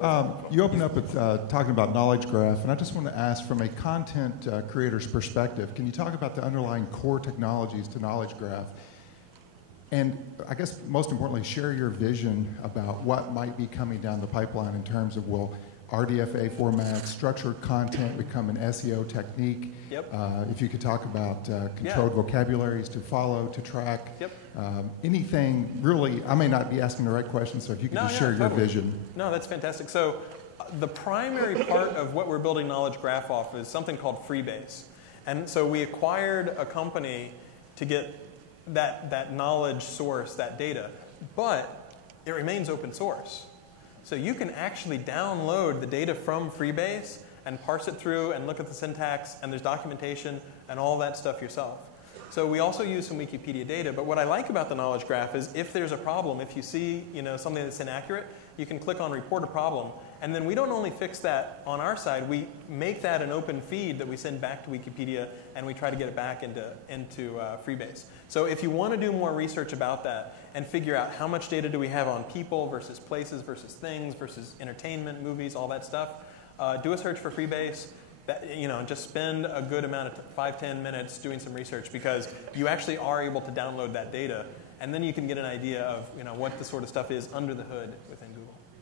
You opened up with talking about Knowledge Graph, and I just want to ask from a content creator's perspective, can you talk about the underlying core technologies to Knowledge Graph? And I guess most importantly, share your vision about what might be coming down the pipeline in terms of will RDFA formats, structured content become an SEO technique? Yep. If you could talk about controlled vocabularies to follow, to track. Yep. Anything really, I may not be asking the right question, so if you could just share your vision. No, that's fantastic. So the primary part of what we're building Knowledge Graph off is something called Freebase. And so we acquired a company to get that knowledge source, that data, but it remains open source. So you can actually download the data from Freebase and parse it through and look at the syntax, and there's documentation and all that stuff yourself. So we also use some Wikipedia data, but what I like about the Knowledge Graph is if there's a problem, if you see something that's inaccurate, you can click on Report a Problem, and then we don't only fix that on our side, we make that an open feed that we send back to Wikipedia, and we try to get it back into Freebase. So if you want to do more research about that and figure out how much data do we have on people versus places versus things versus entertainment, movies, all that stuff, do a search for Freebase. Just spend a good amount of 5-10 minutes doing some research, because you actually are able to download that data, and then you can get an idea of what the sort of stuff is under the hood within Google.